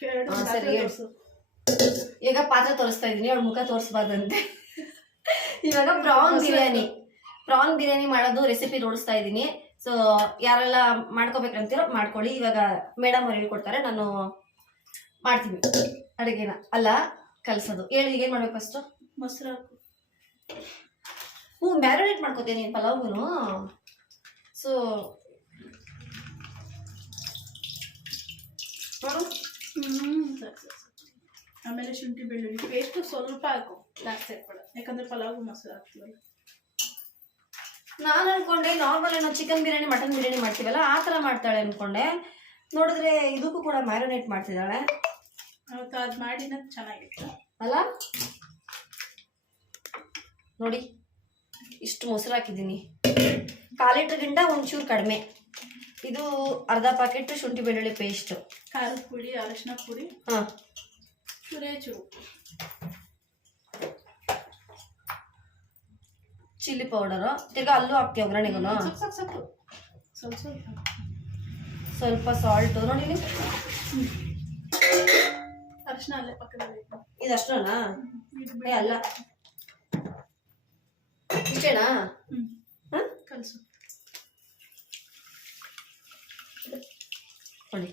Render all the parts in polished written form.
ಸರಿ ಹೇಳು. ಈಗ ಪಾತ್ರೆ ತೋರಿಸ್ತಾ ಇದ್ದೀನಿ, ಅವಳ ಮುಖ ತೋರಿಸ್ಬಾರ್ದಂತೆ. ಇವಾಗ ಪ್ರಾನ್ ಬಿರಿಯಾನಿ ಮಾಡೋದು ರೆಸಿಪಿ ನೋಡಿಸ್ತಾ ಇದ್ದೀನಿ. ಸೊ ಯಾರೆಲ್ಲ ಮಾಡ್ಕೋಬೇಕಂತೀರೋ ಮಾಡ್ಕೊಳ್ಳಿ. ಇವಾಗ ಮೇಡಮ್ ಅವ್ರು ಹೇಳ್ಕೊಡ್ತಾರೆ, ನಾನು ಮಾಡ್ತೀನಿ ಅಡುಗೆನ. ಅಲ್ಲ ಕಲ್ಸೋದು. ಹೇಳಿ ಏನು ಮಾಡ್ಬೇಕು ಫಸ್ಟು? ಮೊಸರು ಹಾಕು. ಮ್ಯಾರಿನೇಟ್ ಮಾಡ್ಕೋತೀನಿ ಪಲಾವ್ಗೂ. ಸೊ ಆಮೇಲೆ ಶುಂಠಿ ಬೆಳ್ಳುಳ್ಳಿ ಪೇಸ್ಟ್ ಸ್ವಲ್ಪ ಹಾಕು, ಜಾಸ್ತಿ ಹಾಕ್ಬೇಡ, ಯಾಕಂದ್ರೆ ಪಲಾವ್ಗೂ ಮೊಸರು ಹಾಕ್ತೀವಲ್ಲ. ನಾನು ಅನ್ಕೊಂಡೆ ನಾರ್ಮಲ್ ಏನೋ ಚಿಕನ್ ಬಿರಿಯಾನಿ ಮಟನ್ ಬಿರಿಯಾನಿ ಮಾಡ್ತೀವಲ್ಲ ಆ ಥರ ಮಾಡ್ತಾಳೆ ಅನ್ಕೊಂಡೆ. ನೋಡಿದ್ರೆ ಇದಕ್ಕೂ ಕೂಡ ಮ್ಯಾರಿನೇಟ್ ಮಾಡ್ತಿದ್ದಾಳೆ. ಅವತ್ತು ಅದು ಮಾಡಿನ ಚೆನ್ನಾಗಿತ್ತು ಅಲ್ಲ. ನೋಡಿ ಇಷ್ಟು ಮೊಸರು ಹಾಕಿದ್ದೀನಿ, 1/4 ಲೀಟ್ರ್ಗಿಂತ ಒಂಚೂರು ಕಡಿಮೆ. ಇದು ಅರ್ಧ ಪ್ಯಾಕೆಟ್ ಶುಂಠಿ ಬೆಳ್ಳುಳ್ಳಿ ಪೇಸ್ಟ್, ಖಾರದ ಪುಡಿ, ಅರಶಿನ ಪುಡಿ, ಚೂರು ಚಿಲ್ಲಿ ಪೌಡರು, ತಿರ್ಗಾ ಅಲ್ಲೂ ಹಾಕ್ತೀವಿ ಒಗ್ಗರಣೆಗೂ. ಸ್ವಲ್ಪ ಸಾಲ್ಟು ನೋಡಿ. ಅರಶಿನ ಅಲ್ಲೇ ಪಕ್ಕದಲ್ಲಿ. ಇದಷ್ಟೇನಾ? ಅಲ್ಲ ಇಷ್ಟೇನಾ? ಕಲಸು ನೋಡಿ.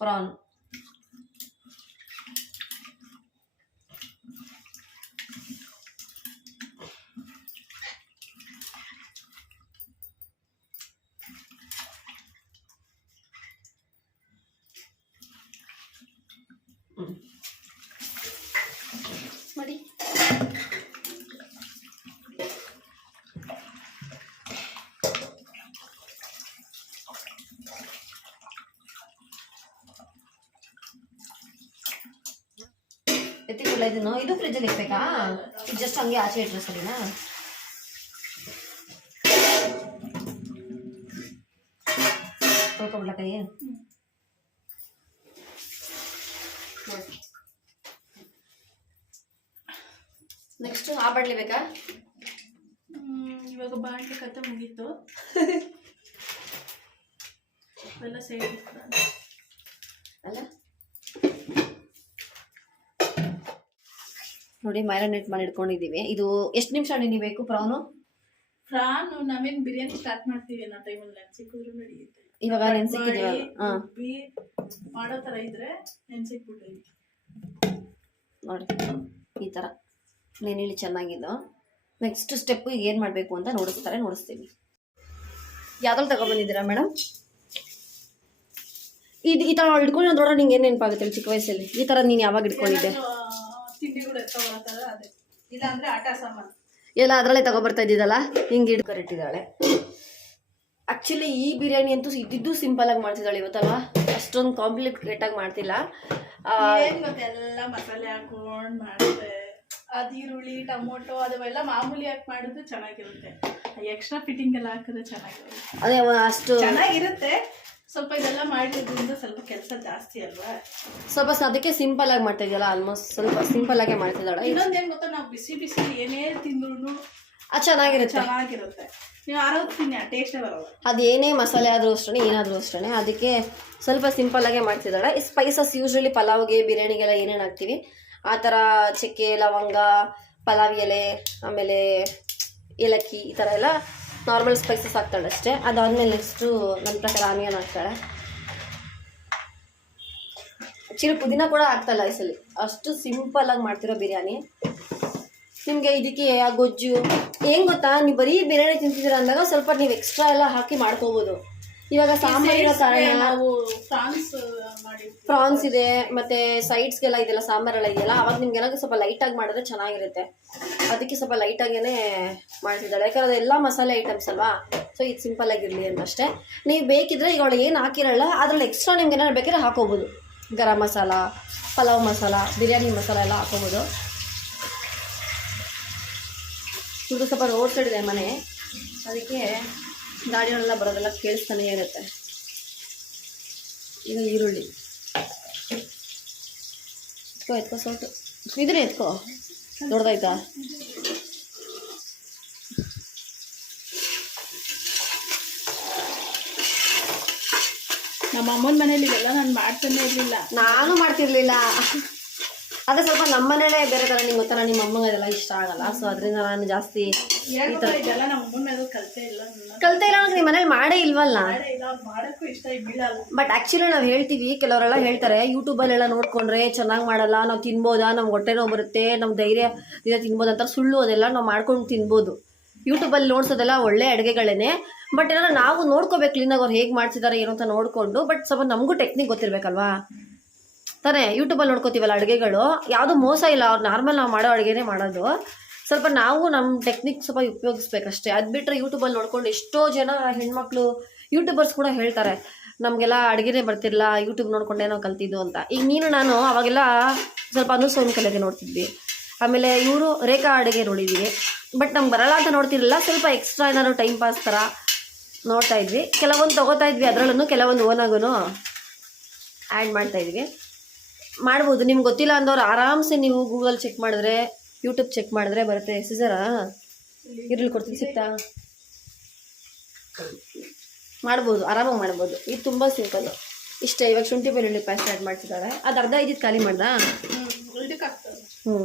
ಪ್ರಾನ್ ಮಾಡಿ. ಎತ್ತಿಕೊಳ್ಳ ಇದನ್ನು. ಇದು ಫ್ರಿಜ್ಜಲ್ಲಿ ಇಕ್ಬೇಕಾ? ಇದು ಜಸ್ಟ್ ಹಂಗೆ ಆಚೆ ಇಟ್ರೆ ಸರಿನಾ? ತೊಳ್ಕೊಬಿಡ್ಲ ಕೈ? ನೆಕ್ಸ್ಟ್ ಆ ಬಾಡ್ಲಿ ಬೇಕಾ? ಇವಾಗ ಬಾಟ್ಲಿ ಕತೆ ಮುಗೀತು. ಎಲ್ಲ ಸೈಡ್ ಅಲ್ಲ ನೋಡಿ, ಮ್ಯಾರಿನೇಟ್ ಮಾಡಿ ಇಟ್ಕೊಂಡಿದ್ದೀವಿ. ಇದು ಎಷ್ಟು ನಿಮಿಷ ನೆನಿಬೇಕು ಪ್ರಾನು? ನಾವೇನು ಬಿರಿಯಾನಿ ಸ್ಟಾರ್ಟ್ ಮಾಡ್ತೀವಿ ಅನ್ನೋ ಟೈಮಲ್ಲಿ ನೆನ್ಸಿಕ್ಕಿದ್ರು ನಡೆಯುತ್ತೆ. ಇವಾಗ ನೆನ್ಸಿಕ್ಕಿದೀವಲ್ಲ, ಮಾಡೋ ಥರ ಇದ್ರೆ ನೆನ್ಸಿಕ್ಬಿಟ್ಟು ನೋಡಿ ಈ ಥರ ನೆನಿಲಿ ಚೆನ್ನಾಗಿದ್ದು. ನೆಕ್ಸ್ಟ್ ಸ್ಟೆಪ್ ಈಗ ಏನು ಮಾಡಬೇಕು ಅಂತ ನೋಡಿಸ್ತೀವಿ. ಯಾವ್ದ್ರಲ್ಲಿ ತಗೊಬಂದಿದ್ದೀರಾ ಮೇಡಮ್? ಈ ಥರ ಹಿಡ್ಕೊಂಡು ನೋಡೋ ನಿಂಗೆ ಏನು ನೆನಪಾಗುತ್ತೆ ಚಿಕ್ಕ ವಯಸ್ಸಲ್ಲಿ? ಈ ಥರ ನೀನು ಯಾವಾಗ ಹಿಡ್ಕೊಂಡಿದ್ದೆ? ತಿಂಡಿಗಳು ಎತ್ಕೊಬರತ್ತಾರ ಅದೇ, ಇಲ್ಲ ಅಂದರೆ ಆಟ ಸಾಮಾನು ಎಲ್ಲ ಅದರಲ್ಲೇ ತಗೊಬರ್ತಾ ಇದ್ದಿದ್ದಲ್ಲ. ಹಿಂಗೆ ಹಿಡ್ಕರಿಟ್ಟಿದ್ದಾಳೆ. ಆ್ಯಕ್ಚುಲಿ ಈ ಬಿರಿಯಾನಿ ಅಂತೂ ಇದ್ದಿದ್ದು ಸಿಂಪಲ್ ಆಗಿ ಮಾಡ್ತಿದ್ದಾಳೆ ಇವತ್ತಲ್ವಾ, ಅಷ್ಟೊಂದು ಕಾಂಪ್ಲಿಕೇಟಾಗಿ ಮಾಡ್ತಿಲ್ಲ. ಎಲ್ಲ ಮಸಾಲೆ ಹಾಕೊಂಡು ಮಾಡಿದ್ರೆ ಅದು ಈರುಳ್ಳಿ ಟೊಮೊಟೊ ಅದೆಲ್ಲ ಮಾಮೂಲಿ ಹಾಕಿ ಮಾಡಿದ್ರೆ ಚೆನ್ನಾಗಿರುತ್ತೆ. ಎಕ್ಸ್ಟ್ರಾ ಫಿಟ್ಟಿಂಗ್ ಎಲ್ಲ ಹಾಕಿದ್ರೆ ಚೆನ್ನಾಗಿರುತ್ತೆ. ಅದೇ ಅಷ್ಟು ಚೆನ್ನಾಗಿರುತ್ತೆ. ಸ್ವಲ್ಪ ಇದೆಲ್ಲ ಮಾಡಿದ್ರಿಂದ ಸ್ವಲ್ಪ ಕೆಲಸ ಜಾಸ್ತಿ ಅಲ್ವಾ, ಸ್ವಲ್ಪ ಅದಕ್ಕೆ ಸಿಂಪಲ್ ಆಗಿ ಮಾಡ್ತಾ ಇದೆಯಲ್ಲ. ಆಲ್ಮೋಸ್ಟ್ ಸ್ವಲ್ಪ ಸಿಂಪಲ್ ಆಗೇ ಮಾಡ್ತಿದ್ದಾಳೆ. ಇನ್ನೊಂದೇನು ಗೊತ್ತಾ, ನಾವು ಬಿಸಿ ಬಿಸಿ ಏನೇ ತಿಂದ್ರು ಚೆನ್ನಾಗಿರುತ್ತೆ. ನೀವು ಆರೋಗ್ಯ ತಿನ್ನಿ, ಟೇಸ್ಟೇ ಬರೋದು. ಅದು ಏನೇ ಮಸಾಲೆ ಆದರೂ ಅಷ್ಟೇ, ಏನಾದರೂ ಅಷ್ಟೇ. ಅದಕ್ಕೆ ಸ್ವಲ್ಪ ಸಿಂಪಲ್ ಆಗೇ ಮಾಡ್ತಿದ್ದಾಳೆ. ಈ ಸ್ಪೈಸಸ್ ಯೂಶ್ವಲಿ ಪಲಾವ್ಗೆ ಬಿರಿಯಾನಿಗೆಲ್ಲ ಏನೇನು ಹಾಕ್ತೀವಿ ಆ ಥರ ಚಕ್ಕೆ, ಲವಂಗ, ಪಲಾವ್ ಎಲೆ, ಆಮೇಲೆ ಏಲಕ್ಕಿ, ಈ ಥರ ಎಲ್ಲ ನಾರ್ಮಲ್ ಸ್ಪೈಸಸ್ ಹಾಕ್ತಾಳೆ ಅಷ್ಟೇ. ಅದಾದಮೇಲೆ ನೆಕ್ಸ್ಟು ನನ್ನ ಪ್ರಕಾರ ಆನಿಯನ್ ಹಾಕ್ತಾಳೆ. ಚಿರು ಪುದೀನ ಕೂಡ ಹಾಕ್ತಾಯಿಲ್ಲ ಈ ಸಲ. ಅಷ್ಟು ಸಿಂಪಲ್ಲಾಗಿ ಮಾಡ್ತಿರೋ ಬಿರಿಯಾನಿ. ನಿಮಗೆ ಇದಕ್ಕೆ ಆ ಗೊಜ್ಜು ಏನು ಗೊತ್ತಾ, ನೀವು ಬರೀ ಬಿರಿಯಾನಿ ತಿಂತಿದ್ದೀರಾ ಅಂದಾಗ ಸ್ವಲ್ಪ ನೀವು ಎಕ್ಸ್ಟ್ರಾ ಎಲ್ಲ ಹಾಕಿ ಮಾಡ್ಕೋಬೋದು. ಇವಾಗ ಸಾಂಬಾರು ಇರೋ ಕಾರಣ ನಾವು ಪ್ರಾನ್ಸ್ ಇದೆ, ಮತ್ತು ಸೈಡ್ಸ್ಗೆಲ್ಲ ಇದೆಲ್ಲ ಸಾಂಬಾರೆಲ್ಲ ಇದೆಯಲ್ಲ, ಅವಾಗ ನಿಮ್ಗೆ ಸ್ವಲ್ಪ ಲೈಟಾಗಿ ಮಾಡಿದ್ರೆ ಚೆನ್ನಾಗಿರುತ್ತೆ. ಅದಕ್ಕೆ ಸ್ವಲ್ಪ ಲೈಟಾಗೇ ಮಾಡ್ತಿದ್ದಾಳೆ, ಯಾಕಂದ್ರೆ ಅದೆಲ್ಲ ಮಸಾಲೆ ಐಟಮ್ಸ್ ಅಲ್ವಾ. ಸೊ ಇದು ಸಿಂಪಲ್ಲಾಗಿರಲಿ ಅಂತಷ್ಟೇ. ನೀವು ಬೇಕಿದ್ರೆ ಈಗ ಅವಳು ಏನು ಹಾಕಿರಲ್ಲ, ಅದ್ರಲ್ಲಿ ಎಕ್ಸ್ಟ್ರಾ ನಿಮ್ಗೆ ಏನಾದ್ರು ಬೇಕಾದ್ರೆ ಹಾಕೋಬೋದು. ಗರಂ ಮಸಾಲ, ಪಲಾವ್ ಮಸಾಲ, ಬಿರಿಯಾನಿ ಮಸಾಲ ಎಲ್ಲ ಹಾಕೋಬೋದು. ಇದು ಸ್ವಲ್ಪ ರೋಡ್ ಸೈಡ್ ಇದೆ ಮನೆ, ಅದಕ್ಕೆ ಗಾಡಿಗಳೆಲ್ಲ ಬರೋದೆಲ್ಲ ಕೇಳಿಸ್ತಾನೆ ಇರುತ್ತೆ. ಈಗ ಈರುಳ್ಳಿ ಎತ್ಕೋ ಸೌಟು ಇದ್ರೆ ಎತ್ಕೋ, ದೊಡ್ಡದಾಯ್ತಾ? ನಮ್ಮ ಅಮ್ಮನ ಮನೇಲಿ ಇವೆಲ್ಲ ನಾನು ಮಾಡ್ತಾನೆ ಇರಲಿಲ್ಲ. ನಾನು ಮಾಡ್ತಿರ್ಲಿಲ್ಲ. ಅದೇ ಸ್ವಲ್ಪ ನಮ್ಮ ಮನೇಲೆ ಬೇರೆ ಥರ ನಿಂಗೆ ಗೊತ್ತಲ್ಲ, ನಿಮ್ಮ ಅಮ್ಮಂಗೆ ಅದೆಲ್ಲ ಇಷ್ಟ ಆಗಲ್ಲ. ಸೊ ಅದರಿಂದ ನಾನು ಜಾಸ್ತಿ ಇದೆಲ್ಲ ನಮ್ಮ ಅಮ್ಮನ ಮೇಲೆ ಕಲಿತೆ ಇಲ್ಲ. ನಿಮ್ಮ ಮನೇಲಿ ಮಾಡೇ ಇಲ್ವಲ್ಲ. ಮಾಡೋಕ್ಕೂ ಇಷ್ಟ ಬೀಳಲ್ಲ. ಬಟ್ ಆ್ಯಕ್ಚುಲಿ ನಾವು ಹೇಳ್ತೀವಿ, ಕೆಲವರೆಲ್ಲ ಹೇಳ್ತಾರೆ ಯೂಟ್ಯೂಬಲ್ಲೆಲ್ಲ ನೋಡ್ಕೊಂಡ್ರೆ ಚೆನ್ನಾಗಿ ಮಾಡಲ್ಲ, ನಾವು ತಿನ್ಬೋದಾ, ನಮ್ಗೆ ಹೊಟ್ಟೆ ನೋವು ಬರುತ್ತೆ, ನಮ್ಮ ಧೈರ್ಯ ದಿನ ತಿನ್ಬೋದು ಅಂತ. ಸುಳ್ಳು ಅದೆಲ್ಲ. ನಾವು ಮಾಡ್ಕೊಂಡು ತಿನ್ಬೋದು. ಯೂಟ್ಯೂಬಲ್ಲಿ ನೋಡ್ಸೋದೆಲ್ಲ ಒಳ್ಳೆ ಅಡುಗೆಗಳೇ. ಬಟ್ ಏನಾದ್ರು ನಾವು ನೋಡ್ಕೋಬೇಕು ಕ್ಲೀನಾಗಿ ಅವ್ರು ಹೇಗೆ ಮಾಡ್ತಿದ್ದಾರೆ ಏನು ಅಂತ ನೋಡಿಕೊಂಡು. ಬಟ್ ಸ್ವಲ್ಪ ನಮಗೂ ಟೆಕ್ನಿಕ್ ಗೊತ್ತಿರಬೇಕಲ್ವಾ ತಾನೇ. ಯೂಟ್ಯೂಬಲ್ಲಿ ನೋಡ್ಕೋತೀವಲ್ಲ ಅಡುಗೆಗಳು, ಯಾವುದೂ ಮೋಸ ಇಲ್ಲ. ಅವ್ರು ನಾರ್ಮಲ್ ನಾವು ಮಾಡೋ ಅಡುಗೆನೇ ಮಾಡೋದು. ಸ್ವಲ್ಪ ನಾವು ನಮ್ಮ ಟೆಕ್ನಿಕ್ ಸ್ವಲ್ಪ ಉಪಯೋಗಿಸ್ಬೇಕಷ್ಟೇ. ಅದು ಬಿಟ್ಟರೆ ಯೂಟ್ಯೂಬಲ್ಲಿ ನೋಡ್ಕೊಂಡು ಎಷ್ಟೋ ಜನ ಹೆಣ್ಮಕ್ಳು ಯೂಟ್ಯೂಬರ್ಸ್ ಕೂಡ ಹೇಳ್ತಾರೆ, ನಮಗೆಲ್ಲ ಅಡುಗೆನೇ ಬರ್ತಿರಲ್ಲ, ಯೂಟ್ಯೂಬ್ ನೋಡ್ಕೊಂಡೇ ನಾವು ಕಲ್ತಿದ್ದು ಅಂತ. ಈಗ ನೀನು ನಾನು ಅವಾಗೆಲ್ಲ ಸ್ವಲ್ಪ ಅನುಸೋನ್ ಕಲೆಗೆ ನೋಡ್ತಿದ್ವಿ. ಆಮೇಲೆ ಇವರು ರೇಖಾ ಅಡುಗೆ ನೋಡಿದ್ವಿ. ಬಟ್ ನಮ್ಗೆ ಬರಲ್ಲ ಅಂತ ನೋಡ್ತಿರಲಿಲ್ಲ, ಸ್ವಲ್ಪ ಎಕ್ಸ್ಟ್ರಾ ಏನಾದ್ರು ಟೈಮ್ ಪಾಸ್ ಥರ ನೋಡ್ತಾ ಇದ್ವಿ. ಕೆಲವೊಂದು ತೊಗೋತಾ ಇದ್ವಿ, ಅದರಲ್ಲೂ ಕೆಲವೊಂದು ಓನಾಗೂ ಆ್ಯಡ್ ಮಾಡ್ತಾಯಿದ್ವಿ. ಮಾಡ್ಬೋದು. ನಿಮ್ಗೆ ಗೊತ್ತಿಲ್ಲ ಅಂದವ್ರು ಆರಾಮ್ಸೆ ನೀವು ಗೂಗಲ್ ಚೆಕ್ ಮಾಡಿದ್ರೆ, ಯೂಟ್ಯೂಬ್ ಚೆಕ್ ಮಾಡಿದ್ರೆ ಬರುತ್ತೆ. ಸಿಸರಾ ಇರ್ಲಿ ಕೊಡ್ತೀನಿ, ಸಿಗ್ತಾ ಮಾಡ್ಬೋದು, ಆರಾಮಾಗಿ ಮಾಡ್ಬೋದು. ಇದು ತುಂಬ ಸಿಂಪಲ್ಲು. ಇಷ್ಟೇ. ಇವಾಗ ಶುಂಠಿ ಬೆಳ್ಳುಳ್ಳಿ ಪೇಸ್ಟ್ ಆ್ಯಡ್ ಮಾಡ್ತಿದ್ದಾಳೆ. ಅದು ಅರ್ಧ ಇದ್ದಿದ್ದು ಖಾಲಿ ಮಾಡ್ದಾ? ಹ್ಞೂ.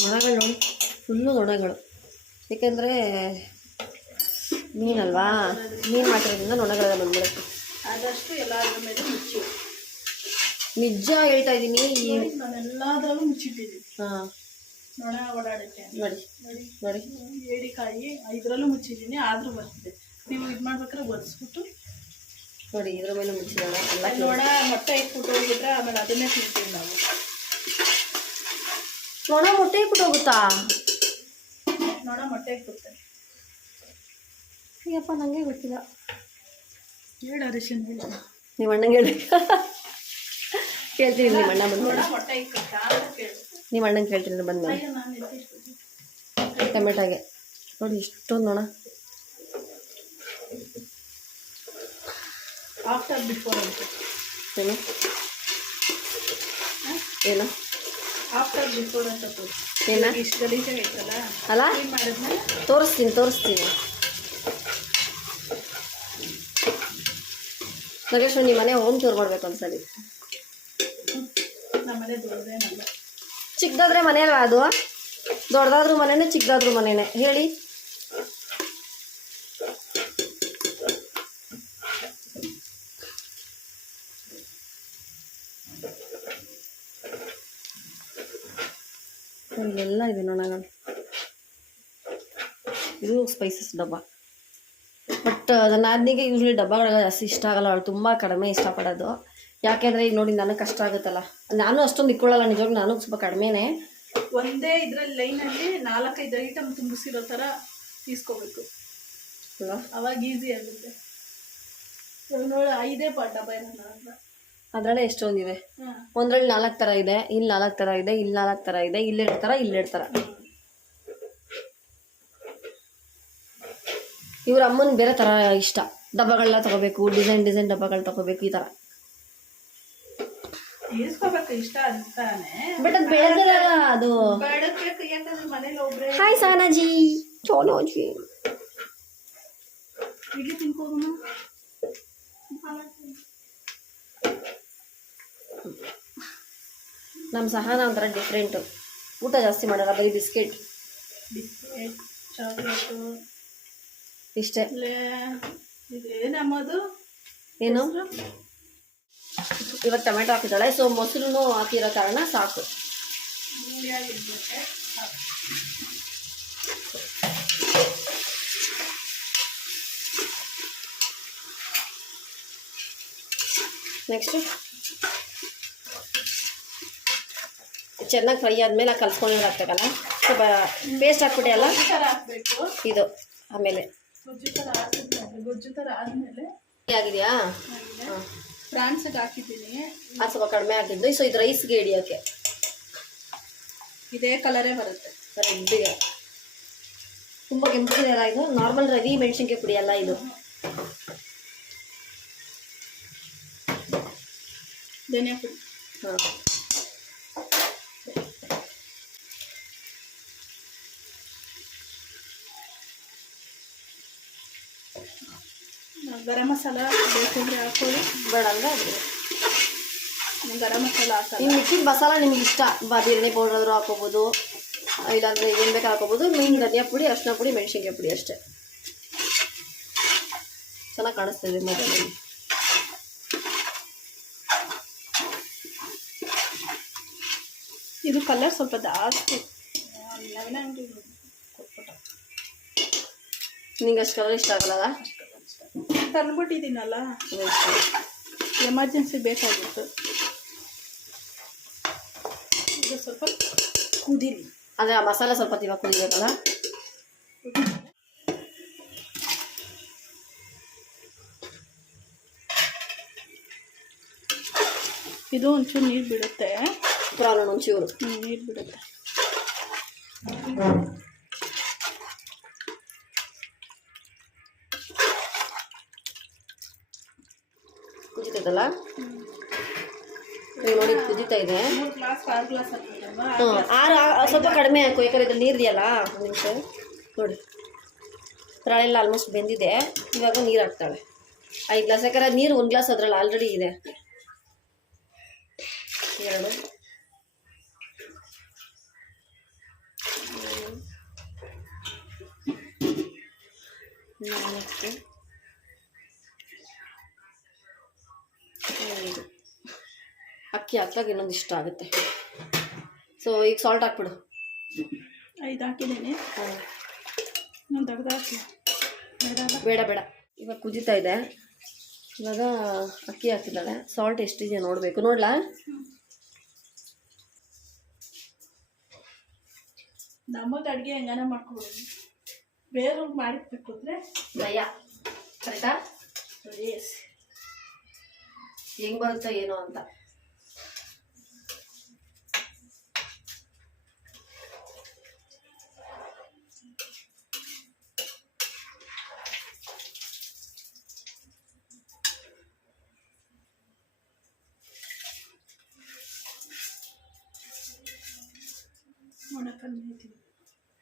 ನೊಣಗಳು ನೋಡಿ, ಫುಲ್ಲು ನೊಣಗಳು. ಏಕೆಂದರೆ ಮೀನಲ್ವಾ, ಮೀನು ಮಾಡಿರೋದ್ರಿಂದ ನೊಣಗಳೆಲ್ಲ ಬಂದ್ಬಿಡುತ್ತೆ. ಆದಷ್ಟು ಎಲ್ಲಾದ್ರ ಮೇಲೆ ಮುಚ್ಚಿ. ನಿಜ ಹೇಳ್ತಾ ಇದ್ದೀನಿ. ನಾನು ಎಲ್ಲಾದ್ರಲ್ಲೂ ಮುಚ್ಚಿಟ್ಟಿದ್ದೀನಿ. ಹಾಂ, ನೊಣ ಓಡಾಡುತ್ತೆ ನೋಡಿ ನೋಡಿ ನೋಡಿ. ಏಡಿಕಾಯಿ ಇದರಲ್ಲೂ ಮುಚ್ಚಿದ್ದೀನಿ, ಆದರೂ ಬರ್ತಿದೆ. ನೀವು ಇದು ಮಾಡ್ಬೇಕಾದ್ರೆ ಒರೆಸ್ಬಿಟ್ಟು ನೋಡಿ, ಇದ್ರ ಮೇಲೆ ಮುಚ್ಚಿದಾಳೆ ಎಲ್ಲ. ನೊಣ ಮೊಟ್ಟೆ ಇಟ್ಬಿಟ್ಟು ಹೋಗಿದ್ರೆ ಆಮೇಲೆ ಅದನ್ನೇ ತಿಂತೀವಿ ನಾವು. ನೊಣ ಮೊಟ್ಟೆ ಇಟ್ಬಿಟ್ಟು ಹೋಗುತ್ತಾ? ನೊಣ ಮೊಟ್ಟೆ ಇಟ್ಬಿಡ್ತಾರೆ. ಅಯ್ಯಪ್ಪ, ನನಗೆ ಗೊತ್ತಿಲ್ಲ. ಹೇಳು ಅರಿಶಿನ ಹೇಳಿ. ನಿಮ್ಮ ಅಣ್ಣಂಗೆ ಹೇಳಿ. ಕೇಳ್ತೀನಿ ನಿಮ್ಮ ಅಣ್ಣ ಬಂದು. ನೊಣ ಮೊಟ್ಟೆ ಇಕ್ಕತ್ತಾ ಅಂತ ಕೇಳು. ನಿಮ್ಮ ಅಣ್ಣಂಗೆ ಕೇಳ್ತೀನಿ ಬಂದ್ಮೇಲೆ. ಟೊಮೆಟೊಗೆ ನೋಡಿ ಇಷ್ಟೊಂದು ನೊಣ. ಆಫ್ಟರ್ ಬಿಫೋರ್ ಅಂತ ಏನು ಏನು ಆಫ್ಟರ್ ಬಿಫೋರ್ ಅಂತ ಏನ ಇಷ್ಟು ಗಲೀಜಾಗಿ ಐತಲ್ಲ ಅಲ್ಲ, ಮಾಡಿದ್ಮೇಲೆ ತೋರಿಸ್ತೀನಿ. ನಗೇಶ್, ನಿಮ್ಮ ಮನೆ ಹೋಮ್ ಟೂರ್ ಮಾಡ್ಬೇಕು ಒಂದ್ಸಲಿ. ನಮ್ಮ ಮನೆ ದೊಡ್ಡದೇನಲ್ಲ. ಚಿಕ್ಕದಾದ್ರೆ ಮನೆ ಅಲ್ಲ ಅದು, ದೊಡ್ಡದಾದ್ರೂ ಮನೆನೇ ಚಿಕ್ಕದಾದ್ರೂ ಮನೆನೇ. ಹೇಳಿ. ಇಲ್ಲೆಲ್ಲ ಇದೆ ನೊಣಗಳು. ಇದು ಸ್ಪೈಸಸ್ ಡಬ್ಬ. ಬಟ್ ನನ್ನ ನಾದಿನಿಗೆ ಯೂಶ್ವಲಿ ಡಬ್ಬಗಳೆಲ್ಲ ಜಾಸ್ತಿ ಇಷ್ಟ ಆಗಲ್ಲ. ಅವಳು ತುಂಬ ಕಡಿಮೆ ಇಷ್ಟಪಡೋದು. ಯಾಕೆಂದರೆ ಈಗ ನೋಡಿ ನನಗೆ ಕಷ್ಟ ಆಗುತ್ತಲ್ಲ, ನಾನು ಅಷ್ಟೊಂದು ಇಟ್ಕೊಳ್ಳಲ್ಲ ನಿಜವಾಗ್ಲೂ. ನಾನು ಸ್ವಲ್ಪ ಕಡಿಮೆನೇ. ಒಂದೇ ಇದರಲ್ಲಿ ಲೈನಲ್ಲಿ 4-5 ಐಟಮ್ ತುಂಬಿಸಿರೋ ಥರ ಇಸ್ಕೋಬೇಕು, ಅವಾಗ ಈಸಿ ಆಗುತ್ತೆ. ನೋಡಿ 5 ಡಬ್ಬ ಏನಲ್ಲ, ಅದರಲ್ಲೇ ಎಷ್ಟೊಂದಿದೆ. ಒಂದರಲ್ಲಿ 4 ಥರ ಇದೆ, ಇಲ್ಲಿ 4 ಥರ ಇದೆ, ಇಲ್ಲಿ 4 ಥರ ಇದೆ, ಇಲ್ಲಿ 2 ಥರ, ಇಲ್ಲಿ 2 ಥರ. ಇವ್ರ ಅಮ್ಮನ ಬೇರೆ ಥರ ಇಷ್ಟ. ಡಬ್ಬಗಳನ್ನ ತಗೋಬೇಕು, ಡಿಸೈನ್ ಡಬ್ಬಗಳು ತಗೋಬೇಕು, ಈ ಥರ ಇಸ್ಕೋಬೇಕು ಇಷ್ಟ ಅಂತಾನೆ. ಬಟ್ ಅದು ಬೆಳೆದಲ್ಲ, ಅದು ಬೆಳಗ್ಬೇಕು. ಯಾಕಂದ್ರೆ ಮನೇಲಿ ಒಬ್ರೆ. ಹಾಯ್ ಸಾನಾಜಿ, ಚೋನೋಜಿ ಇಲ್ಲಿ ತಿನ್ಕೋಣ. ನಮ್ಮ ಸಹನ ಒಂಥರ ಡಿಫ್ರೆಂಟು. ಊಟ ಜಾಸ್ತಿ ಮಾಡಲ್ಲ, ಬರೀ ಬಿಸ್ಕೆಟ್ ಚಾಕ್ಲೇಟು ಇಷ್ಟೇ. ಏನಮ್ಮದು ಏನು, ಇವಾಗ ಟೊಮೆಟೊ ಹಾಕಿದ್ದಾಳೆ. ಸೊ ಮೊಸರು ಹಾಕಿರೋ ಕಾರಣ ಸಾಕು. ನೆಕ್ಸ್ಟು ಚೆನ್ನಾಗಿ ಫ್ರೈ ಆದಮೇಲೆ ಕಲ್ಸ್ಕೊಂಡು ಹಾಕ್ಬೇಕಲ್ಲ, ಸ್ವಲ್ಪ ಪೇಸ್ಟ್ ಹಾಕ್ಬಿಟ್ಟೆ ಅಲ್ಲ ಇದು. ಆಮೇಲೆ ಗೊಜ್ಜು ಥರ ಆದಮೇಲೆ ಆಗಿದೆಯಾ? ಹಾಂ, ಫ್ರಾನ್ಸಿಗೆ ಹಾಕಿದ್ದೀನಿ. ಅದು ಸ್ವಲ್ಪ ಕಡಿಮೆ ಹಾಕಿದ್ದು. ಸೊ ಇದು ರೈಸ್ಗೆ ಹಿಡಿಯೋಕ್ಕೆ ಇದೇ ಕಲರೇ ಬರುತ್ತೆ. ರೆಡ್ಡಿಗೆ ತುಂಬ ಕೆಂಪಗಿದೆ ಅಲ್ಲ ಇದು. ನಾರ್ಮಲ್ ರವಿ ಮೆಣಸಿನ್ಕಾಯಿ ಪುಡಿ ಅಲ್ಲ ಇದು. ಧನಿಯಾ ಪುಡಿ. ಹಾಂ, ಗರಂ ಮಸಾಲ ಬೇಕಿದ್ರೆ ಹಾಕೊಳ್ಳಿ, ಬೇಡ ಅಂದರೆ ಅದು ಗರಂ ಮಸಾಲ ಹಾಕಲ್ಲ. ಇನ್ನು ಮಿಕ್ಕಿದ ಮಸಾಲ ನಿಮ್ಗೆ ಇಷ್ಟ, ಬಿರಿಯಾನಿ ಪೌಡರ್ ಆದರೂ ಹಾಕೋಬೋದು, ಇಲ್ಲಾಂದರೆ ಏನು ಬೇಕಾದ್ರೂ ಹಾಕೋಬೋದು. ಮೇನ್ ಧನಿಯಾ ಪುಡಿ, ಅರಿಶಿನ ಪುಡಿ, ಮೆಣಸಿನ್ಕಾಯಿ ಪುಡಿ ಅಷ್ಟೇ. ಚೆನ್ನಾಗಿ ಕಾಣಿಸ್ತಿದೆ ಮೊಬೈಲಲ್ಲಿ. ಇದು ಕಲರ್ ಸ್ವಲ್ಪ ಜಾಸ್ತಿ ನವೀನ ಅಂಗಡಿ ಕೊಟ್ಬಿಟ್ಟ. ನಿಂಗೆ ಅಷ್ಟು ಕಲರ್ ಇಷ್ಟ ಆಗಲ್ಲ? ತಂದ್ಬಿಟ್ಟಿದ್ದೀನಲ್ಲ, ಎಮರ್ಜೆನ್ಸಿ ಬೇಕಾಗಿತ್ತು. ಇದು ಸ್ವಲ್ಪ ಕುದೀಲಿ. ಅಂದರೆ ಆ ಮಸಾಲೆ ಸ್ವಲ್ಪ ಇವಾಗ ಕುದಿಬೇಕಲ್ಲ. ಇದು ಒಂಚೂರು ನೀರು ಬಿಡುತ್ತೆ, ಪ್ರಾನ್ ಒಂಚೂರು ನೀರು ಬಿಡುತ್ತೆ. ಕುದಿತೈತಲ್ಲ, ನೋಡಿ ಕುದೀತಾ ಇದೆ. 3 ಗ್ಲಾಸ್ 6 ಗ್ಲಾಸ್ ಹಾಕಿದ್ದಲ್ವಾ, ಸ್ವಲ್ಪ ಕಡಿಮೆ ಹಾಕು, ಯಾಕಂದ್ರೆ ಇದು ನೀರು ಇದೆಯಲ್ಲ. ಒಂದು ನಿಮಿಷ ನೋಡಿ, ಪ್ರಾಣೆಲ್ಲ ಆಲ್ಮೋಸ್ಟ್ ಬೆಂದಿದೆ. ಇವಾಗ ನೀರು ಹಾಕ್ತಾಳೆ 5 ಗ್ಲಾಸ್, ಯಾಕಂದ್ರೆ ನೀರು 1 ಗ್ಲಾಸ್ ಅದ್ರಲ್ಲಿ ಆಲ್ರೆಡಿ ಇದೆ. 2 4 5. ಅಕ್ಕಿ ಹಾಕಿದಾಗ ಇನ್ನೊಂದು ಇಷ್ಟ ಆಗುತ್ತೆ. ಸೊ ಈಗ ಸಾಲ್ಟ್ ಹಾಕ್ಬಿಡು. 5 ಹಾಕಿದ್ದೀನಿ. ನಾನು ತೆಗ್ದು ಹಾಕಿ. ಬೇಡ ಬೇಡ, ಇವಾಗ ಕುದೀತಾ ಇದೆ. ಇವಾಗ ಅಕ್ಕಿ ಹಾಕಿದ್ದಾಳೆ. ಸಾಲ್ಟ್ ಎಷ್ಟಿದೆಯಾ ನೋಡಬೇಕು, ನೋಡ್ಲಾ? ನಮಗೆ ಅಡುಗೆ ಹೆಂಗಾನ ಮಾಡ್ಕೊಬೋದು, ಬೇರೆಯವ್ರಿಗೆ ಮಾಡಿಕ್ಬೇಕು ಅಂದರೆ ಭಯ. ಕರೆಕ್ಟಾ? ಎಸ್, ಹೆಂಗೆ ಬರುತ್ತೋ ಏನೋ ಅಂತ.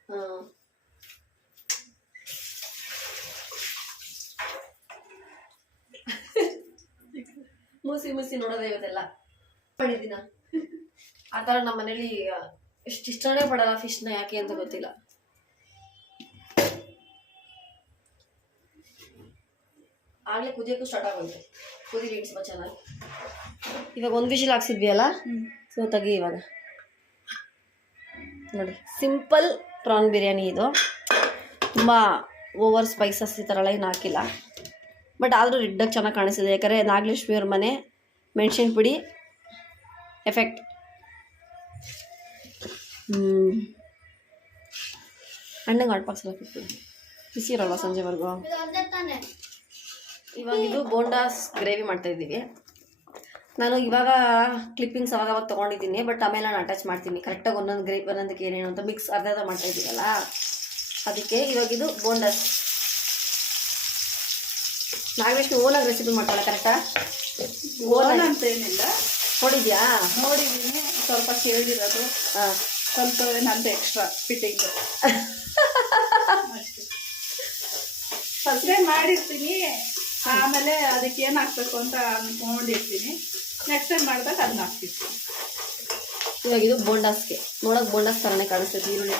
ಹಾಂ, ಮುಸಿ ಮುಸಿ ನೋಡೋದೇ ಇವತ್ತೆಲ್ಲ ಮಾಡಿದ್ದೀನ. ಆ ಥರ ನಮ್ಮ ಮನೇಲಿ ಎಷ್ಟು ಇಷ್ಟನೇ ಪಡಲ್ಲ ಫಿಶ್ನ, ಯಾಕೆ ಅಂತ ಗೊತ್ತಿಲ್ಲ. ಆಗಲೇ ಕುದಿಯೋಕ್ಕೂ ಸ್ಟಾರ್ಟ್ ಆಗೋಯ್ತು. ಕುದಿಲಿ ಸ್ವಲ್ಪ ಚೆನ್ನಾಗಿ. ಇವಾಗ 1 ವಿಷಲ್ ಹಾಕ್ಸಿದ್ವಿ ಅಲ್ಲ, ಸೊ ತೆಗಿ ಇವಾಗ. ನೋಡಿ, ಸಿಂಪಲ್ ಪ್ರಾನ್ ಬಿರಿಯಾನಿ ಇದು. ತುಂಬ ಓವರ್ ಸ್ಪೈಸಸ್ ಈ ಥರ ಎಲ್ಲ ಏನು ಹಾಕಿಲ್ಲ, ಬಟ್ ಆದರೂ ರೆಡ್ಡಾಗಿ ಚೆನ್ನಾಗಿ ಕಾಣಿಸ್ತಿದೆ. ಯಾಕಂದರೆ ನಾಗಲಕ್ಷ್ಮಿ ಅವ್ರ ಮನೆ ಮೆಣಸಿನ ಪುಡಿ ಎಫೆಕ್ಟ್. ಅಣ್ಣಂಗೆ ಹಾಟ್ ಬಾಕ್ಸ್ ಎಲ್ಲ ಬಿಟ್ಬಿಡಿ, ಬಿಸಿ ಇರೋಲ್ಲ ಸಂಜೆವರೆಗೂ. ಇವಾಗ ಇದು ಬೋಂಡಾಸ್ ಗ್ರೇವಿ ಮಾಡ್ತಾಯಿದ್ದೀವಿ. ನಾನು ಇವಾಗ ಕ್ಲಿಪ್ಪಿಂಗ್ಸ್ ಅವಾಗ ತೊಗೊಂಡಿದ್ದೀನಿ, ಬಟ್ ಆಮೇಲೆ ನಾನು ಅಟ್ಯಾಚ್ ಮಾಡ್ತೀನಿ ಕರೆಕ್ಟಾಗಿ ಒಂದೊಂದಕ್ಕೆ ಏನೇನು ಅಂತ ಮಿಕ್ಸ್ ಅರ್ಧ ಮಾಡ್ತಾಯಿದ್ದೀವಲ್ಲ, ಅದಕ್ಕೆ ಇವಾಗ ಇದು ಬೋಂಡಾಸ್. ನಾಗಲಕ್ಷ್ಮಿ ಓನಾಗಿ ರೆಸಿಪಿ ಮಾಡ್ತಾಳೆ ಕರೆಕ್ಟಾ? ಓನ್ ಅಂತ ಏನಿಲ್ಲ, ನೋಡಿದ್ಯಾ? ನೋಡಿದ್ದೀನಿ, ಸ್ವಲ್ಪ ಕೇಳಿರೋದು. ಹಾಂ, ಸ್ವಲ್ಪ ನಂದು ಎಕ್ಸ್ಟ್ರಾ ಫಿಟ್ಟಿಂಗು ಫಸ್ಟ್ ಟೈಮ್ ಮಾಡಿರ್ತೀನಿ, ಆಮೇಲೆ ಅದಕ್ಕೆ ಏನು ಹಾಕ್ಬೇಕು ಅಂತ ಅಂದ್ಕೊಂಡಿರ್ತೀನಿ. ನೆಕ್ಸ್ಟ್ ಟೈಮ್ ಮಾಡಿದಾಗ ಅದನ್ನ ಹಾಕ್ತೀನಿ. ಇವಾಗ ಇದು ಬೋಂಡಾಸ್ಗೆ ನೋಡೋಕೆ ಬೋಂಡಾಸ್ ಥರನೇ ಕಾಣಿಸ್ತೈತಿ. ಈರುಳ್ಳಿ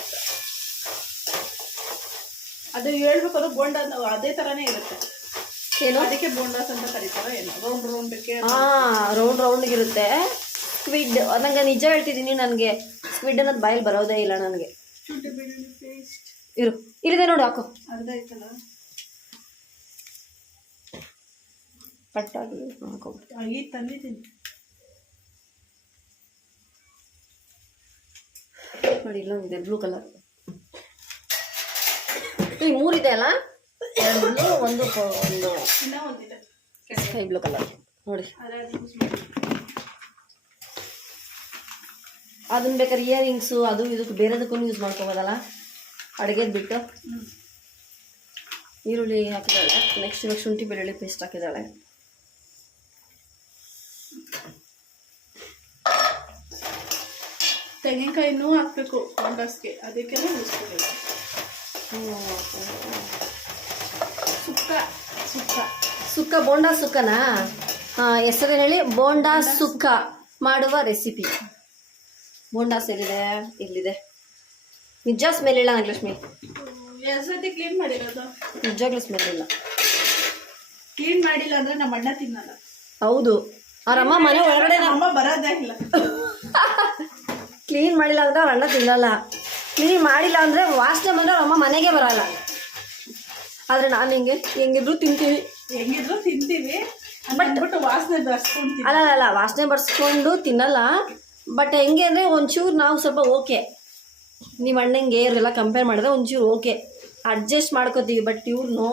ಅದು ಹೇಳ್ಬೇಕಾದ್ರೆ ಬೋಂಡ ಅದೇ ಥರನೇ ಇರುತ್ತೆ. ಏನು ಅದಕ್ಕೆ ಬೋಂಡಾಸ್ ಅಂತ ಕರೀತಾರೆ. ಏನು ರೌಂಡ್ ರೌಂಡಕ್ಕೆ? ಹಾಂ, ರೌಂಡ್ಗಿರುತ್ತೆ. ಸ್ಕ್ವಿಡ್, ನಂಗೆ ನಿಜ ಹೇಳ್ತಿದ್ದೀನಿ, ನನಗೆ ಸ್ಕ್ವಿಡ್ ಅನ್ನೋದು ಬಾಯಲ್ಲಿ ಬರೋದೇ ಇಲ್ಲ ನನಗೆ. ಶುಂಠಿ ಬೆಳ್ಳುಳ್ಳಿ ಪೇಸ್ಟ್ ಇಲ್ಲಿದೆ ನೋಡಿ, ಹಾಕು. ಅರ್ಧ ಆಯ್ತಲ್ಲ, ಕಟ್ಟಾಗಿ ಹಾಕೋಬಿಟ್ಟು ಈಗ ತಂದಿದ್ದೀನಿ ನೋಡಿ. ಇಲ್ಲೊಂದಿದೆ ಬ್ಲೂ ಕಲರ್. ಈಗ 3 ಇದೆ ಅಲ್ಲ, 2 ಬ್ಲೂ, ಒಂದು ಇನ್ನೂ ಒಂದಿದೆ ಸ್ಕೈ ಬ್ಲೂ ಕಲರ್ ನೋಡಿ. ಅದನ್ನ ಬೇಕಾದ್ರೆ ಇಯರಿಂಗ್ಸು ಅದು ಇದಕ್ಕೆ ಬೇರೆದಕ್ಕೂ ಯೂಸ್ ಮಾಡ್ಕೋಬೋದಲ್ಲ, ಅಡುಗೆದು ಬಿಟ್ಟು. ಈರುಳ್ಳಿ ಹಾಕಿದ್ದಾಳೆ. ನೆಕ್ಸ್ಟ್ ಇವಾಗ ಶುಂಠಿ ಬೆಳ್ಳುಳ್ಳಿ ಪೇಸ್ಟ್ ಹಾಕಿದ್ದಾಳೆ. ತೆಂಗಿನಕಾಯಿನೂ ಹಾಕ್ಬೇಕು ಬೋಂಡಾಸ್ಗೆ, ಅದಕ್ಕೆಲ್ಲ ಯೂಸ್ಫುಲ್. ಸುಕ್ಕ ಸುಕ್ಕ ಸುಕ್ಕ ಬೋಂಡಾ ಸುಕ್ಕನಾ? ಹೆಸರೇನು ಹೇಳಿ? ಬೋಂಡಾ ಸುಕ್ಕ ಮಾಡುವ ರೆಸಿಪಿ. ಬೋಂಡಾ ಸೇರಿದೆ, ಇಲ್ಲಿದೆ. ನಿಜ ಸ್ಮೆಲ್ ಇಲ್ಲ ನಾಗಲಕ್ಷ್ಮಿ, ಎಷ್ಟು ಸತಿ ಕ್ಲೀನ್ ಮಾಡಿರೋದು? ನಿಜವಾಗ್ಲೂ ಸ್ಮೆಲ್ ಇಲ್ಲ. ಕ್ಲೀನ್ ಮಾಡಿಲ್ಲ ಅಂದ್ರೆ ನಮ್ಮ ಅಣ್ಣ ತಿನ್ನಲ್ಲ. ಹೌದು, ಅವರಮ್ಮ ಮನೆ ಒಳಗಡೆ ಅಮ್ಮ ಬರೋದೇ ಇಲ್ಲ. ಕ್ಲೀನ್ ಮಾಡಿಲ್ಲ ಅಂದ್ರೆ ಅವ್ರ ಅಣ್ಣ ತಿನ್ನಲ್ಲ. ಕ್ಲೀನ್ ಮಾಡಿಲ್ಲ ಅಂದ್ರೆ ವಾಸನೆ ಬಂದ್ರೆ ಅವ್ರ ಅಮ್ಮ ಮನೆಗೆ ಬರಲ್ಲ. ಆದ್ರೆ ನಾನು ಹೆಂಗಿದ್ರು ತಿಂತೀವಿ. ಹೆಂಗಿದ್ರು ತಿಂತೀವಿ, ಅಂದ್ಬಿಟ್ಟು ವಾಸನೆ ಬರ್ಸ್ಕೊಂಡು ಅಲ್ಲ ವಾಸನೆ ಬರ್ಸ್ಕೊಂಡು ತಿನ್ನಲ್ಲ. ಬಟ್ ಹೆಂಗೆ ಅಂದರೆ ಒಂಚೂರು ನಾವು ಸ್ವಲ್ಪ ಓಕೆ, ನಿಮ್ಮ ಅಣ್ಣಂಗೆ ಇವರೆಲ್ಲ ಕಂಪೇರ್ ಮಾಡಿದ್ರೆ ಒಂಚೂರು ಓಕೆ ಅಡ್ಜಸ್ಟ್ ಮಾಡ್ಕೋತೀವಿ. ಬಟ್ ಇವ್ರು ನೋ.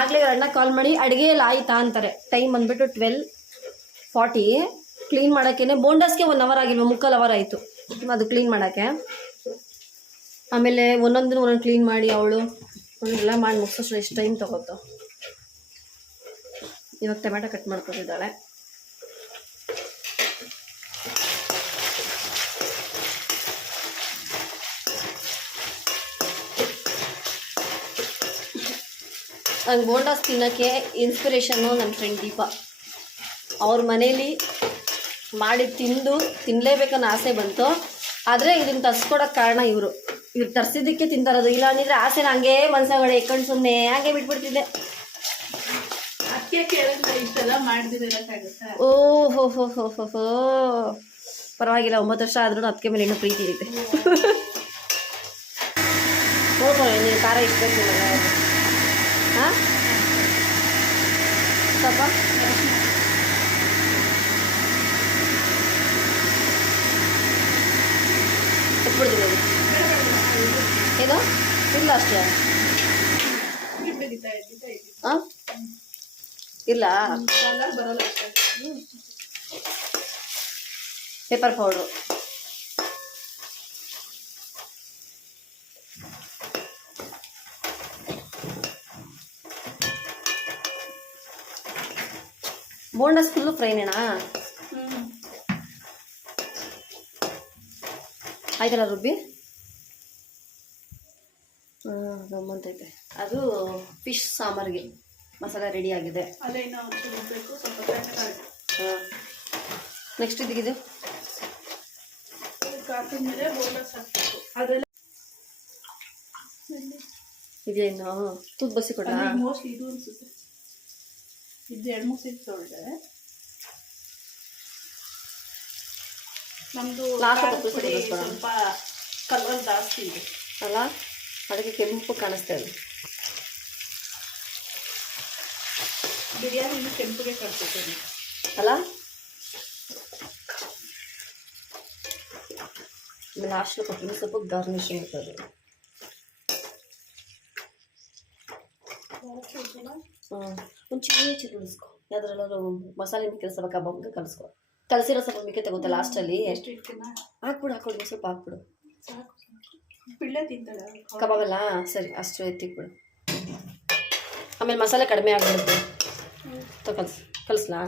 ಆಗಲೇ ಇವ್ರ ಅಣ್ಣ ಕಾಲ್ ಮಾಡಿ ಅಡುಗೆ ಎಲ್ಲ ಆಯ್ತಾ ಅಂತಾರೆ. ಟೈಮ್ ಬಂದುಬಿಟ್ಟು 12:40. ಕ್ಲೀನ್ ಮಾಡೋಕ್ಕೇ ಬೋಂಡಾಸ್ಗೆ 1 ಅವರ್ ಆಗಿಲ್ವ, 3/4 ಅವರ್ ಆಯಿತು ಅದು ಕ್ಲೀನ್ ಮಾಡೋಕ್ಕೆ. ಆಮೇಲೆ ಒಂದೊಂದು ಕ್ಲೀನ್ ಮಾಡಿ ಅವಳು ಎಲ್ಲ ಮಾಡಿ ಮುಗಿಸೋಷ್ಟು ಎಷ್ಟು ಟೈಮ್ ತೊಗೊತ್ತೋ. ಇವಾಗ ಟೊಮೆಟೊ ಕಟ್ ಮಾಡ್ಕೊತಿದ್ದಾಳೆ. ನಂಗೆ ಬೋಂಡಾಸ್ ತಿನ್ನೋಕ್ಕೆ ಇನ್ಸ್ಪಿರೇಷನ್ನು ನನ್ನ ಫ್ರೆಂಡ್ ದೀಪ. ಅವ್ರ ಮನೇಲಿ ಮಾಡಿ ತಿನ್ನಲೇಬೇಕನ್ನೋ ಆಸೆ ಬಂತು. ಆದರೆ ಇದನ್ನು ತರಿಸ್ಕೊಡೋಕ್ಕೆ ಕಾರಣ ಇವರು ತರಿಸಿದ್ದಕ್ಕೆ ತಿಂತಾರದು. ಇಲ್ಲ ಅಂದಿದ್ರೆ ಆಸೆನ ಹಂಗೆ ಮನ್ಸಾಗಡೆ ಇಟ್ಕೊಂಡು ಸುಮ್ಮನೆ ಹಾಗೆ ಬಿಟ್ಬಿಡ್ತಿದ್ದೆ. ಅದಕ್ಕೆ ಕೇಳಿದ್ರೆ ಇಷ್ಟೆಲ್ಲ ಮಾಡ್ದಿರೋಕ್ಕಾಗುತ್ತಾ? ಓಹೋ ಹೋ ಹೋ ಹೋ ಹೋ ಪರವಾಗಿಲ್ಲ, 9 ವರ್ಷ ಆದ್ರೂ ಅದಕ್ಕೆ ಮೇಲೆ ಇನ್ನೂ ಪ್ರೀತಿ ಇದೆ. ನೋಡ್ಕೊಳ್ಳಿ, ನೀನು ಖಾರ ಇಷ್ಟಬೇಕು ಹಾಂ ಸ್ವಲ್ಪ ಎತ್ಬಿಡ್ತೀನಿ. ಅದು ಏನು ಇಲ್ಲ ಅಷ್ಟೇ ಹಾಂ ಇಲ್ಲ ಪೇಪರ್ ಪೌಡ್ರು. ಬೋಂಡಾಸ್ ಫುಲ್ಲು ಫ್ರೈನೇನಾ? ಆಯ್ತಲ್ಲ ರುಬ್ಬಿ? ಗಮ್ಮಂತೈತೆ. ಅದು ಫಿಶ್ ಸಾಂಬಾರಿಗೆ ಮಸಾಲೆ ರೆಡಿ ಆಗಿದೆ. ಹಾಂ, ನೆಕ್ಸ್ಟ್ ಇದಕ್ಕಿದು ಇದೇನು ತೂತ್ ಬಸಿ ಕೊಡ? ಮೋಸ್ಟ್ಲಿ ಇದು ಅನ್ಸುತ್ತೆ. ಇದು 2-3 ಸೀಟ್ ತೊಳ್ದೆ. ನಮ್ಮದು ಸ್ವಲ್ಪ ಕಲರ್ ಜಾಸ್ತಿ ಇದೆ ಅಲ್ಲ, ಅದಕ್ಕೆ ಕೆಂಪು ಕಾಣಿಸ್ತಾ ಇದೆ. ಬಿರಿಯಾನಿ ಕೆಂಪುಗೆ ಕಳ್ಸುತ್ತೇನೆ ಅಲ್ಲ. ಲಾಸ್ಟ್ ಕೊತ್ತಂಬರಿ ಸೊಪ್ಪು ಗಾರ್ನಿಶಿಂಗ್ ಇರ್ತದೆ. ಒಂದು ಚಿಕ್ಕ ಉಳಿಸ್ಕೊ. ಯಾವ್ದ್ರಲ್ಲಾದ್ರು ಮಸಾಲೆ ಮಿಕ್ಕಿ ಸ್ವಲ್ಪ ಕಬಾಬ್ಗೆ ಕಲಿಸ್ಕೊ. ಕಲಸಿರೋ ಸ್ವಲ್ಪ ಮಿಕ್ಕಿ ತಗೋತ ಲಾಸ್ಟಲ್ಲಿ. ಎಷ್ಟು ಇಡ್ತೀನ? ಹಾಕ್ಬಿಡು ಸ್ವಲ್ಪ ಹಾಕ್ಬಿಡು. ಪಿಳ್ಳೆ ತಿಂತಾಳೆ ಕಬಾಬಲ್ಲ? ಸರಿ, ಅಷ್ಟು ಎತ್ತಿಕ್ಬಿಡು. ಆಮೇಲೆ ಮಸಾಲೆ ಕಡಿಮೆ ಆಗಿಬಿಡುತ್ತೆ. ಕಲಿಸ್ಲಾ?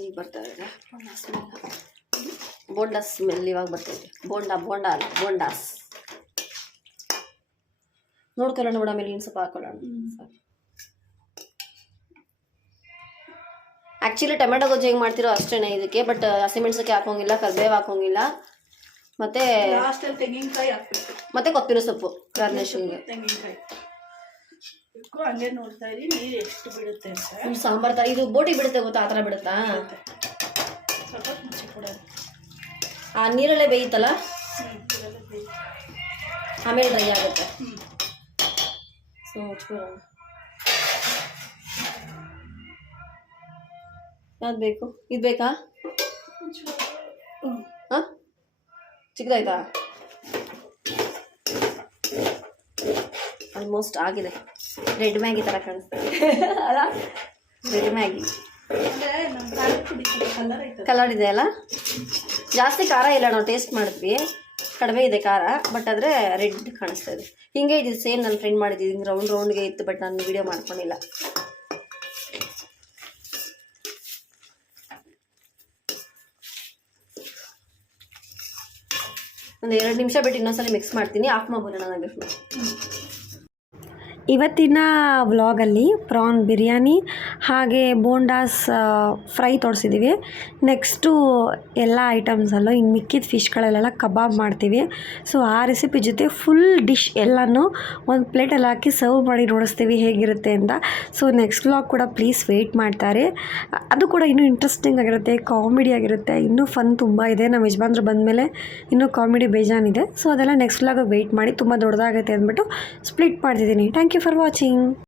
ಈಗ ಬರ್ತಾ ಇದೆ ಬೋಂಡಾ ಸ್ಮೆಲ್. ಇವಾಗ ಬರ್ತೈತೆ ಬೋಂಡಾ ಅಲ್ಲ ಬೋಂಡಾಸ್. ನೋಡ್ಕೊಳ್ಳೋಣ ಬಿಡ. ಆಮೇಲೆ ಇನ್ನು ಸ್ವಲ್ಪ ಹಾಕೊಳ್ಳೋಣ. ಆ್ಯಕ್ಚುಲಿ ಟೊಮೆಟೊ ಗೊಜ್ಜು ಹೆಂಗೆ ಮಾಡ್ತಿರೋ ಅಷ್ಟೇ ಇದಕ್ಕೆ. ಬಟ್ ಹಸಿಮೆಣ್ಸಕ್ಕೆ ಹಾಕೋಂಗಿಲ್ಲ, ಕರಿಬೇವು ಹಾಕೋಂಗಿಲ್ಲ, ಮತ್ತು ತೆಂಗಿನಕಾಯಿ ಹಾಕ್ಬೇಕು, ಮತ್ತು ಕೊತ್ತಂಬರಿ ಸೊಪ್ಪು ಗಾರ್ನಿಶಿಂಗ್ಗೆ. ತೆಂಗಿನಕಾಯಿ ಹಂಗೆ ನೋಡ್ತಾ ಇರಿ ನೀರು ಎಷ್ಟು ಬಿಡುತ್ತೆ ಅಂತ. ಸಾಂಬಾರು ಥರ ಇದು ಬೋಟಿ ಬಿಡುತ್ತೆ ಗೊತ್ತಾ? ಆ ಥರ ಬಿಡುತ್ತಾ? ಸ್ವಲ್ಪ ಮುಚ್ಚಿ ಕೊಡೋದು. ಆ ನೀರಲ್ಲೇ ಬೇಯುತ್ತಲ್ಲ, ಆಮೇಲೆ ಡ್ರೈ ಆಗುತ್ತೆ. ಸೊ ಮುಚ್ಕೊಳ್ಳೋಣ. ಯಾವ್ದು ಬೇಕು? ಇದು ಬೇಕಾ? ಹಾಂ, ಚಿಕ್ಕದಾಯ್ತಾ? ಆಲ್ಮೋಸ್ಟ್ ಆಗಿದೆ. ರೆಡ್ ಮ್ಯಾಗಿ ಥರ ಕಾಣಿಸ್ತದೆ ಅಲ್ಲ? ರೆಡ್ ಮ್ಯಾಗಿ ಕಲರ್ ಇದೆ ಅಲ್ಲ? ಜಾಸ್ತಿ ಖಾರ ಇಲ್ಲ, ನಾವು ಟೇಸ್ಟ್ ಮಾಡಿದ್ವಿ, ಕಡಿಮೆ ಇದೆ ಖಾರ. ಬಟ್ ಆದರೆ ರೆಡ್ ಕಾಣಿಸ್ತಾ ಇದೆ. ಹಿಂಗೆ ಇದು ಸೇಮ್ ನನ್ನ ಫ್ರೆಂಡ್ ಮಾಡಿದ್ದು ಹಿಂಗೆ ರೌಂಡ್ಗೆ ಇತ್ತು. ಬಟ್ ನಾನು ವಿಡಿಯೋ ಮಾಡ್ಕೊಂಡಿಲ್ಲ. ಒಂದು 2 ನಿಮಿಷ ಬಿಟ್ಟು ಇನ್ನೊಂದ್ಸಲ ಮಿಕ್ಸ್ ಮಾಡ್ತೀನಿ. ಆಫ್ ಮಾಡ್ಬೋಣ ನನಗೆ. ಇವತ್ತಿನ ವ್ಲಾಗಲ್ಲಿ ಪ್ರಾನ್ ಬಿರಿಯಾನಿ ಹಾಗೆ ಬೋಂಡಾಸ್ ಫ್ರೈ ತೋರಿಸಿದ್ದೀವಿ. ನೆಕ್ಸ್ಟು ಎಲ್ಲ ಐಟಮ್ಸಲ್ಲೂ ಇನ್ನು ಮಿಕ್ಕಿದ ಫಿಶ್ಗಳಲ್ಲೆಲ್ಲ ಕಬಾಬ್ ಮಾಡ್ತೀವಿ. ಸೊ ಆ ರೆಸಿಪಿ ಜೊತೆ ಫುಲ್ ಡಿಶ್ ಎಲ್ಲನೂ ಒಂದು ಪ್ಲೇಟಲ್ಲಿ ಹಾಕಿ ಸರ್ವ್ ಮಾಡಿ ನೋಡಿಸ್ತೀವಿ ಹೇಗಿರುತ್ತೆ ಅಂತ. ಸೊ ನೆಕ್ಸ್ಟ್ ವ್ಲಾಗ್ ಕೂಡ ಪ್ಲೀಸ್ ವೆಯ್ಟ್ ಮಾಡ್ತಾರೆ. ಅದು ಕೂಡ ಇನ್ನೂ ಇಂಟ್ರೆಸ್ಟಿಂಗ್ ಆಗಿರುತ್ತೆ, ಕಾಮಿಡಿ ಆಗಿರುತ್ತೆ, ಇನ್ನೂ ಫನ್ ತುಂಬ ಇದೆ. ನಮ್ಮ ಯಜಮಾನ್ರು ಬಂದಮೇಲೆ ಇನ್ನೂ ಕಾಮಿಡಿ ಬೇಜಾನಿದೆ. ಸೊ ಅದೆಲ್ಲ ನೆಕ್ಸ್ಟ್ ವ್ಲಾಗ್ ವೆಯ್ಟ್ ಮಾಡಿ, ತುಂಬ ದೊಡ್ಡದಾಗುತ್ತೆ ಅಂದ್ಬಿಟ್ಟು ಸ್ಪ್ಲಿಟ್ ಮಾಡ್ತಿದ್ದೀನಿ. Thank you for watching.